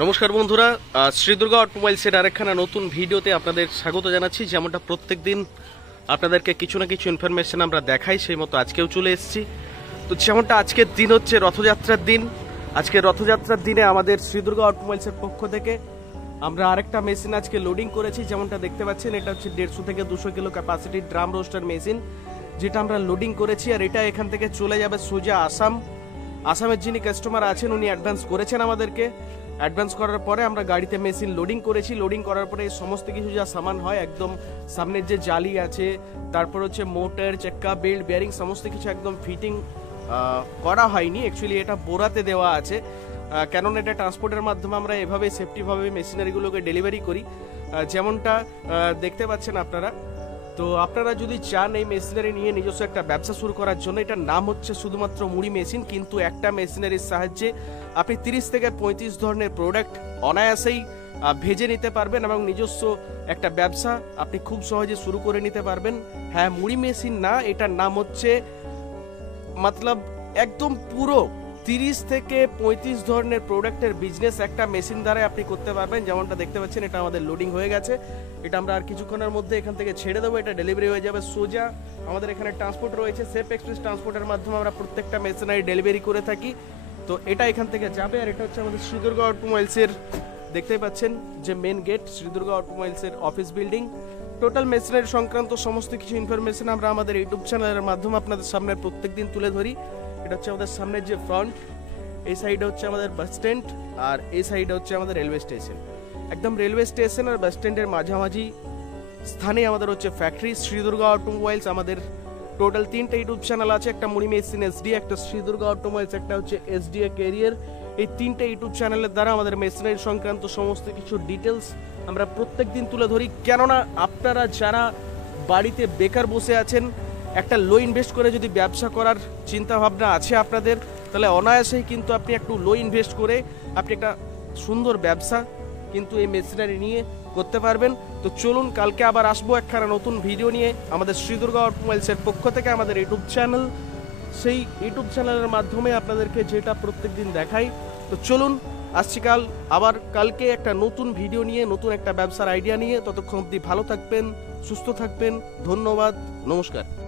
নমস্কার বন্ধুরা, শ্রী দুর্গা অটোমোবাইলসের আরেকখানা নতুন ভিডিওতে আপনাদের স্বাগত জানাচ্ছি। যেমনটা প্রত্যেকদিন আপনাদেরকে কিছু না কিছু ইনফরমেশন আমরা দেখাই, সেই মতো আজকেও চলে এসেছি। তো যেমনটা আজকের দিন হচ্ছে রথযাত্রার দিন। আজকে রথযাত্রার দিনে আমাদের শ্রী দুর্গা অটোমোবাইলসের পক্ষ থেকে আমরা আরেকটা মেশিন আজকে লোডিং করেছি। যেমনটা দেখতে পাচ্ছেন, এটা হচ্ছে 150 থেকে 200 কিলো ক্যাপাসিটির ড্রাম রোস্টার মেশিন, যেটা আমরা লোডিং করেছি। আর এটা এখান থেকে চলে যাবে সোজা আসামের যিনি কাস্টমার আছেন উনি অ্যাডভান্স করেছেন আমাদেরকে। অ্যাডভান্স করার পরে আমরা গাড়িতে মেশিন লোডিং করেছি। লোডিং করার পরে সমস্ত কিছু যা সামান হয়, একদম সামনের যে জালি আছে, তারপর হচ্ছে মোটর, চাক্কা, বেল্ট, বেয়ারিং সমস্ত কিছু একদম ফিটিং করা হয়নি। অ্যাকচুয়ালি এটা বোরাতে দেওয়া আছে, কেননা এটা ট্রান্সপোর্টের মাধ্যমে আমরা এভাবে সেফটিভাবে মেশিনারিগুলোকে ডেলিভারি করি, যেমনটা দেখতে পাচ্ছেন আপনারা। তো আপনারা যদি চান এই মেশিনারি নিয়ে নিজস্ব একটা ব্যবসা শুরু করার জন্য, এটার নাম হচ্ছে শুধুমাত্র মুড়ি মেশিন, কিন্তু একটা মেশিনারির সাহায্যে আপনি 30 থেকে 35 ধরনের প্রোডাক্ট অনায়াসেই ভেজে নিতে পারবেন এবং নিজস্ব একটা ব্যবসা আপনি খুব সহজে শুরু করে নিতে পারবেন। হ্যাঁ, মুড়ি মেশিন না, এটার নাম হচ্ছে মতলব একদম পুরো 30 থেকে 35 ধরনের প্রোডাক্টের বিজনেস একটা মেশিন দ্বারা আপনি করতে পারবেন। যেমনটা দেখতে পাচ্ছেন, এটা আমাদের লোডিং হয়ে গেছে। এটা আমরা আর কিছুক্ষণের মধ্যে এখান থেকে ছেড়ে দেবো। এটা ডেলিভারি হয়ে যাবে সোজা। আমাদের এখানে ট্রান্সপোর্ট রয়েছে, সেফ এক্সপ্রেস ট্রান্সপোর্টের মাধ্যমে আমরা প্রত্যেকটা মেশিনারি ডেলিভারি করে থাকি। তো এটা এখান থেকে যাবে। আর এটা হচ্ছে আমাদের শ্রী দুর্গা অটোমোবাইলসের, দেখতেই পাচ্ছেন যে মেন গেট, শ্রী দুর্গা অটোমোবাইলসের অফিস বিল্ডিং। টোটাল মেশিনারি সংক্রান্ত সমস্ত কিছু ইনফরমেশন আমরা আমাদের ইউটিউব চ্যানেলের মাধ্যমে আপনাদের সামনে প্রত্যেকদিন তুলে ধরি। এটা হচ্ছে আমাদের সামনের যে ফ্রন্ট, এই সাইডে হচ্ছে আমাদের বাস স্ট্যান্ড, আর এই সাইডে হচ্ছে আমাদের রেলওয়ে স্টেশন। একদম রেলওয়ে স্টেশন আর বাস স্ট্যান্ডের মাঝামাঝি স্থানে আমাদের হচ্ছে ফ্যাক্টরি শ্রী দুর্গা অটোমোবাইলস। আমাদের টোটাল 3টে ইউটিউব চ্যানেল আছে, একটা মুড়ি মেশিন এসডি, একটা শ্রী দুর্গা অটোমোবাইলস, একটা হচ্ছে এসডিএ ক্যারিয়ার। এই 3টে ইউটিউব চ্যানেলের দ্বারা আমাদের মেশিনারি সংক্রান্ত সমস্ত কিছু ডিটেলস আমরা প্রত্যেকদিন তুলে ধরি। কেননা আপনারা যারা বাড়িতে বেকার বসে আছেন, একটা লো ইনভেস্ট করে যদি ব্যবসা করার চিন্তা ভাবনা আছে আপনাদের, তাহলে অনায়াসেই কিন্তু আপনি একটু লো ইনভেস্ট করে আপনি একটা সুন্দর ব্যবসা কিন্তু এই মেশিনারি নিয়ে করতে পারবেন। তো চলুন, কালকে আবার আসবো একখানা নতুন ভিডিও নিয়ে আমাদের শ্রী দুর্গা অটোমোবাইলসের পক্ষ থেকে, আমাদের ইউটিউব চ্যানেল। সেই ইউটিউব চ্যানেলের মাধ্যমে আপনাদেরকে যেটা প্রত্যেকদিন দেখাই। তো চলুন, আসছি আবার কালকে একটা নতুন ভিডিও নিয়ে, নতুন একটা ব্যবসার আইডিয়া নিয়ে। ততক্ষণ অবধি ভালো থাকবেন, সুস্থ থাকবেন। ধন্যবাদ, নমস্কার।